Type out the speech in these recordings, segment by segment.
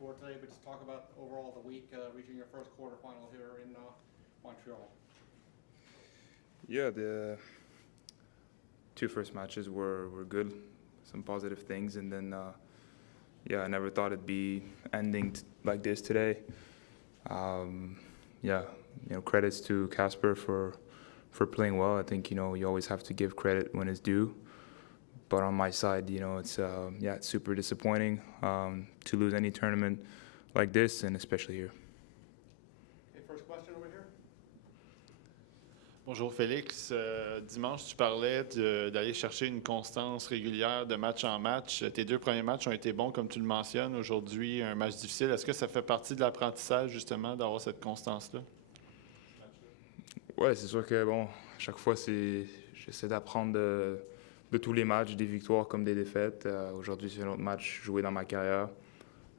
for today, but just talk about overall the week, reaching your first quarterfinal here in Montreal. Yeah, the two first matches were good, some positive things, and then I never thought it'd be ending like this today. Credits to Casper for playing well. I think you always have to give credit when it's due. But on my side, it's super disappointing to lose any tournament like this, and especially here. Okay, first question over here. Bonjour Félix. Dimanche, tu parlais d'aller chercher une constance régulière de match en match. Tes deux premiers matchs ont été bons, comme tu le mentionnes. Aujourd'hui, un match difficile. Est-ce que ça fait partie de l'apprentissage, justement, d'avoir cette constance-là? Ouais, c'est sûr que, à chaque fois, j'essaie d'apprendre de tous les matchs, des victoires comme des défaites. Aujourd'hui, c'est un autre match joué dans ma carrière.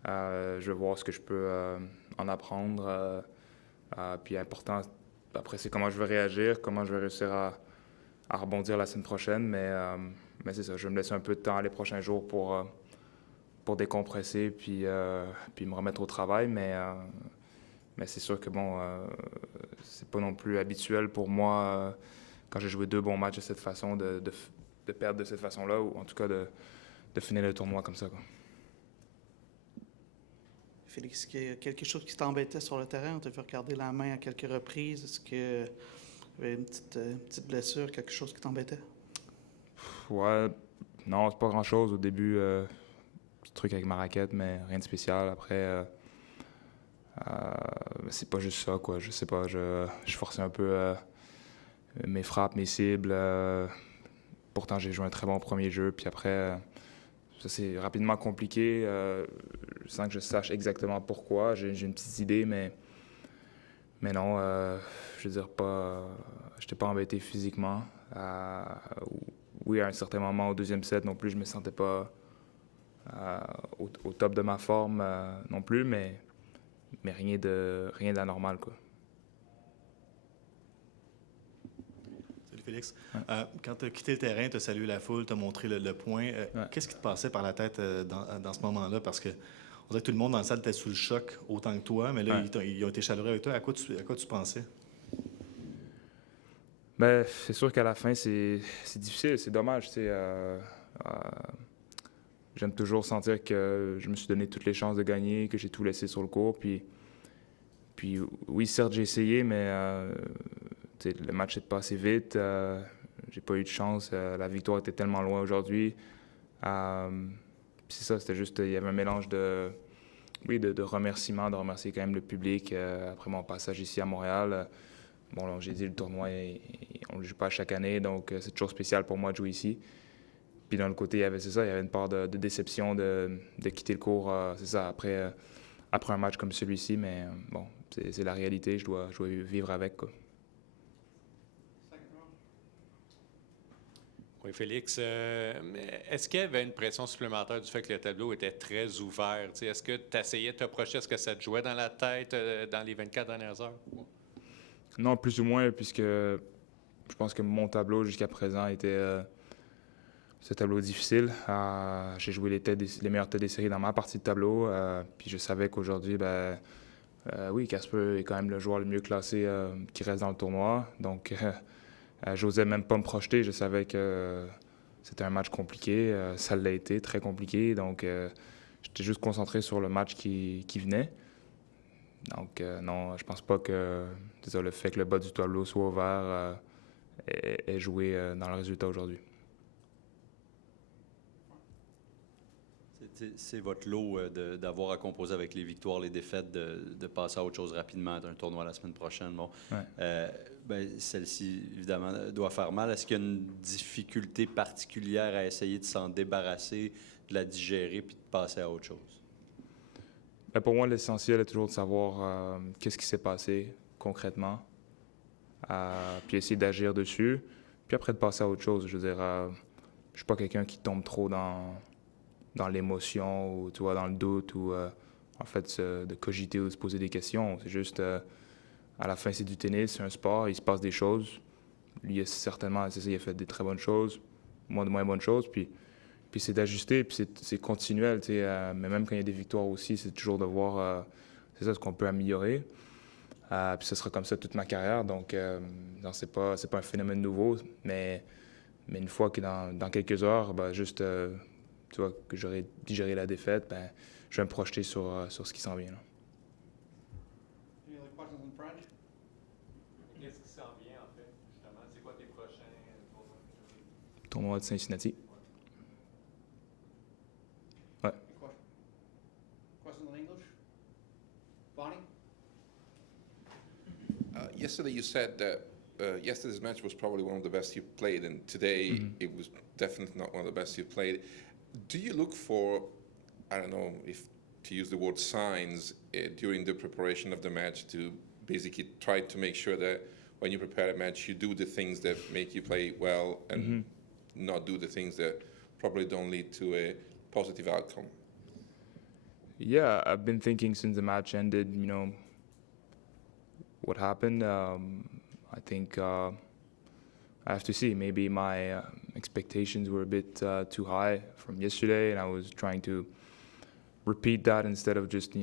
Je vais voir ce que je peux en apprendre. Puis important, après, c'est comment je vais réagir, comment je vais réussir à rebondir la semaine prochaine. Mais c'est ça, je vais me laisser un peu de temps les prochains jours pour décompresser puis me remettre au travail. Mais c'est sûr que, c'est pas non plus habituel pour moi, quand j'ai joué deux bons matchs de cette façon, de perdre de cette façon-là, ou en tout cas de finir le tournoi comme ça, quoi. Félix, est-ce qu'il y a quelque chose qui t'embêtait sur le terrain? On t'a vu regarder la main à quelques reprises. Est-ce qu'il y avait une petite blessure, quelque chose qui t'embêtait? Ouais, non, c'est pas grand-chose. Au début, petit truc avec ma raquette, mais rien de spécial. Après, c'est pas juste ça, quoi. Je sais pas, je forçais un peu mes frappes, mes cibles. Pourtant, j'ai joué un très bon premier jeu. Puis après, ça s'est rapidement compliqué, sans que je sache exactement pourquoi. J'ai une petite idée, mais non, je veux dire, j'étais pas embêté physiquement. Oui, à un certain moment, au deuxième set non plus, je me sentais pas au top de ma forme non plus, mais rien d'anormal, quoi. Salut Félix. Ouais. Quand tu as quitté le terrain, tu as salué la foule, tu as montré le point. Ouais. Qu'est-ce qui te passait par la tête dans ce moment-là? Parce que on dirait que tout le monde dans la salle était sous le choc autant que toi, mais là, ouais. ils ont été chaleureux avec toi. À quoi tu pensais? C'est sûr qu'à la fin, c'est difficile, c'est dommage. J'aime toujours sentir que je me suis donné toutes les chances de gagner, que j'ai tout laissé sur le court. Puis oui, certes, j'ai essayé, mais le match est passé vite. J'ai pas eu de chance. La victoire était tellement loin aujourd'hui. C'est ça, c'était juste, il y avait un mélange de remerciements, de remercier quand même le public après mon passage ici à Montréal. J'ai dit le tournoi, on ne le joue pas chaque année, donc c'est toujours spécial pour moi de jouer ici. Puis d'un autre côté, il y avait une part de déception de quitter le court, après un match comme celui-ci. Mais c'est la réalité, je dois vivre avec, quoi. Oui, Félix. Est-ce qu'il y avait une pression supplémentaire du fait que le tableau était très ouvert? Est-ce que tu essayais de t'approcher? Est-ce que ça te jouait dans la tête dans les 24 dernières heures? Non, plus ou moins, puisque je pense que mon tableau jusqu'à présent était ce tableau difficile. J'ai joué les meilleures têtes des séries dans ma partie de tableau. Puis je savais qu'aujourd'hui, oui, Casper est quand même le joueur le mieux classé qui reste dans le tournoi. Donc, j'osais même pas me projeter. Je savais que c'était un match compliqué. Ça l'a été, très compliqué. Donc, j'étais juste concentré sur le match qui venait. Donc, non, je pense pas que le fait que le bas du tableau soit ouvert ait joué dans le résultat aujourd'hui. C'est votre lot d'avoir à composer avec les victoires, les défaites, de passer à autre chose rapidement, d'un tournoi la semaine prochaine. Ouais. Celle-ci, évidemment, doit faire mal. Est-ce qu'il y a une difficulté particulière à essayer de s'en débarrasser, de la digérer puis de passer à autre chose? Pour moi, l'essentiel est toujours de savoir qu'est-ce qui s'est passé concrètement, puis essayer d'agir dessus, puis après de passer à autre chose. Je veux dire, je suis pas quelqu'un qui tombe trop dans l'émotion ou dans le doute ou en fait de cogiter ou de se poser des questions. C'est juste, à la fin, c'est du tennis, c'est un sport, il se passe des choses. Lui, certainement, il a fait des très bonnes choses, moi de moins bonnes choses, puis Puis c'est d'ajuster, puis c'est continuel, tu sais. Mais même quand il y a des victoires aussi, c'est toujours de voir, c'est ça, ce qu'on peut améliorer. Puis ce sera comme ça toute ma carrière. Donc, non, c'est pas un phénomène nouveau, mais une fois que dans quelques heures, ben, juste, tu vois, que j'aurai digéré la défaite, ben, je vais me projeter sur ce qui s'en vient, là. Any other questions in French? Qu'est-ce qui s'en vient, en fait, justement? C'est quoi tes prochains tournois? Tournoi de Cincinnati. Ouais. Questions in English? Bonnie? Yesterday you said that yesterday's match was probably one of the best you played, and today it was definitely not one of the best you played. Do you look for, I don't know if to use the word signs during the preparation of the match to basically try to make sure that when you prepare a match you do the things that make you play well and not do the things that probably don't lead to a positive outcome? Yeah, I've been thinking since the match ended, what happened. I think I have to see. Maybe my expectations were a bit too high from yesterday, and I was trying to repeat that instead of just,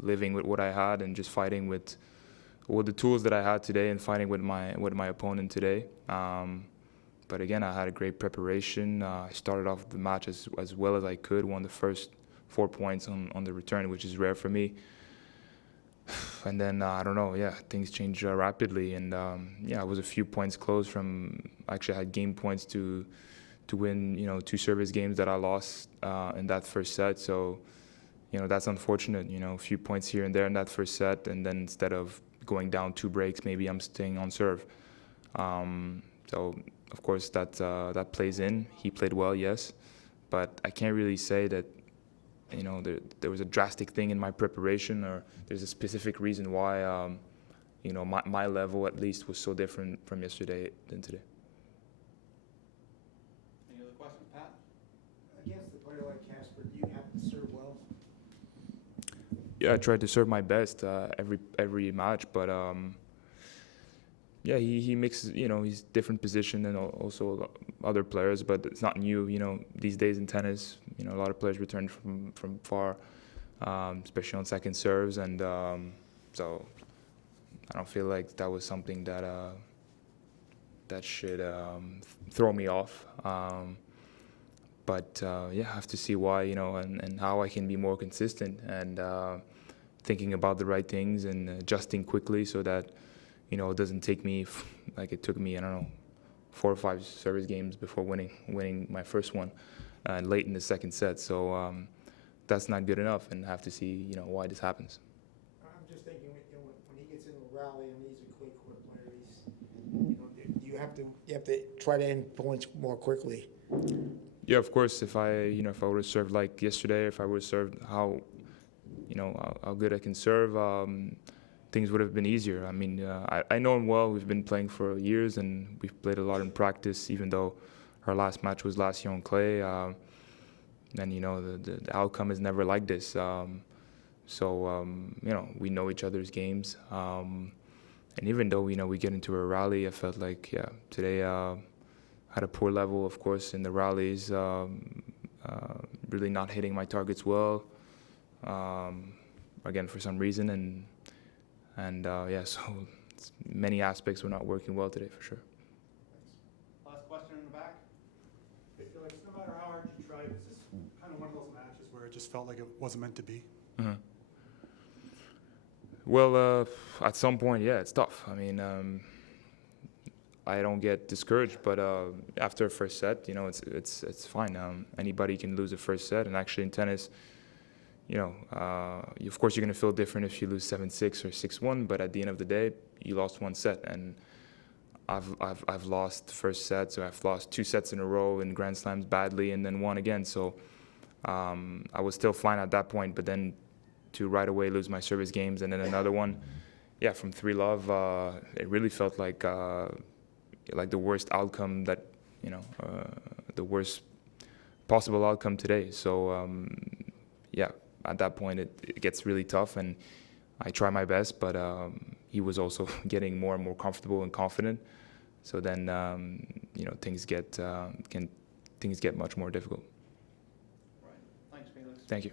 living with what I had and just fighting with the tools that I had today and fighting with my opponent today. But again, I had a great preparation. I started off the match as well as I could, won the first 4 points on the return, which is rare for me. And then, I don't know, things changed rapidly. And, I was a few points close from, actually I had game points to win, 2 service games that I lost in that first set. So, that's unfortunate, a few points here and there in that first set. And then instead of going down 2 breaks, maybe I'm staying on serve. So, of course, that plays in. He played well, yes. But I can't really say that, there was a drastic thing in my preparation, or there's a specific reason why, my level at least was so different from yesterday than today. Any other questions, Pat? Against a player like Casper, do you have to serve well? Yeah, I tried to serve my best every match, but he mixes, he's different position than also other players, but it's not new, these days in tennis, a lot of players return from far, especially on second serves, and so I don't feel like that was something that should throw me off. But I have to see why, and how I can be more consistent and thinking about the right things and adjusting quickly so that, it doesn't take me like it took me, 4 or 5 service games before winning my first one late in the second set. So that's not good enough, and I have to see, why this happens. I'm just thinking, when he gets into a rally and he's a quick court player, you have to try to end points more quickly. Yeah, of course. If I would have served like yesterday, if I would have served how good I can serve, things would have been easier. I mean, I know him well. We've been playing for years, and we've played a lot in practice, even though our last match was last year on clay. And, the outcome is never like this. So, we know each other's games. And even though, we get into a rally, I felt like, today had a poor level, of course, in the rallies, really not hitting my targets well, again, for some reason. And so many aspects were not working well today, for sure. Last question in the back? Félix, no matter how hard you tried, was this kind of one of those matches where it just felt like it wasn't meant to be? Mm-hmm. Well, at some point, it's tough. I mean, I don't get discouraged, but after a first set, it's fine. Anybody can lose a first set, and actually in tennis, of course you're going to feel different if you lose 7-6 or 6-1, but at the end of the day, you lost 1 set, and I've lost the first set, so I've lost 2 sets in a row in Grand Slams badly, and then 1 again. So I was still fine at that point, but then to right away lose my service games and then another one, from 3-love, it really felt like the worst outcome that the worst possible outcome today. So at that point it gets really tough, and I try my best, but he was also getting more and more comfortable and confident. So then things can things get much more difficult. Right. Thanks, Felix. Thank you.